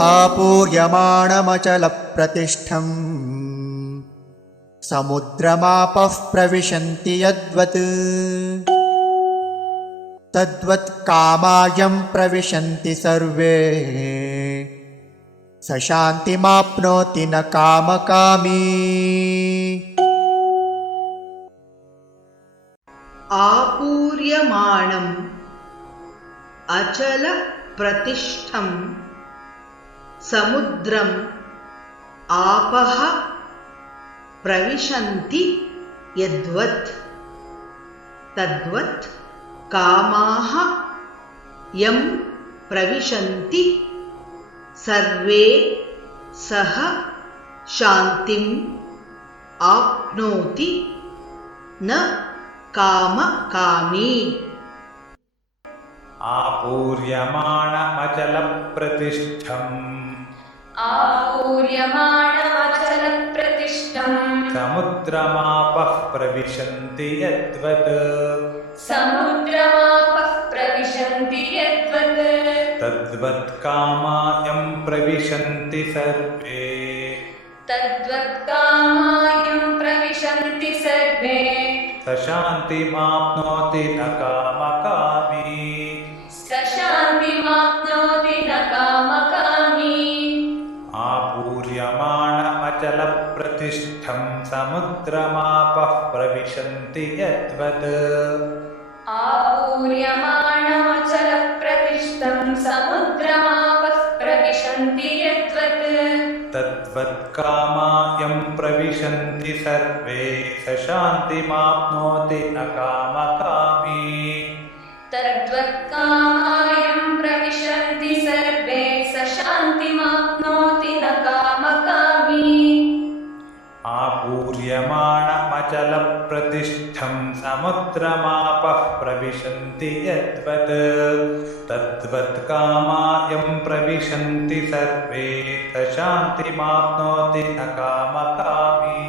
आपूर्यमाणमचलप्रतिष्ठम् समुद्रमापः प्रविशन्ति यद्वत् तद्वत् कामायं प्रविशन्ति सर्वे स शान्तिमाप्नोति न कामकामी। आपूर्यमाणम् अचल प्रतिष्ठं समुद्रम् आपः प्रविशन्ति यद्वत् तद्वत् कामाः यं प्रविशन्ति सर्वे सः शान्तिम् आप्नोति न कामकामी। आपूर्यमाणमचलप्रतिष्ठम् समुद्रमापः प्रविशन्ति यद्वत् तद्वत् कामायं प्रविशन्ति सर्वे स शान्तिमाप्नोति न कामकामी। आपूर्यमाणमचलप्रतिष्ठं समुद्रमापः प्रविशन्ति यद्वत् तद्वत् कामायं प्रविशन्ति सर्वे स शान्तिमाप्नोति न कामकामी। आपूर्यमाणमचलप्रतिष्ठं समुद्रमापः प्रविशन्ति यद्वत् तद्वत् कामायं प्रविशन्ति सर्वे स शान्तिमाप्नोति न कामकामी।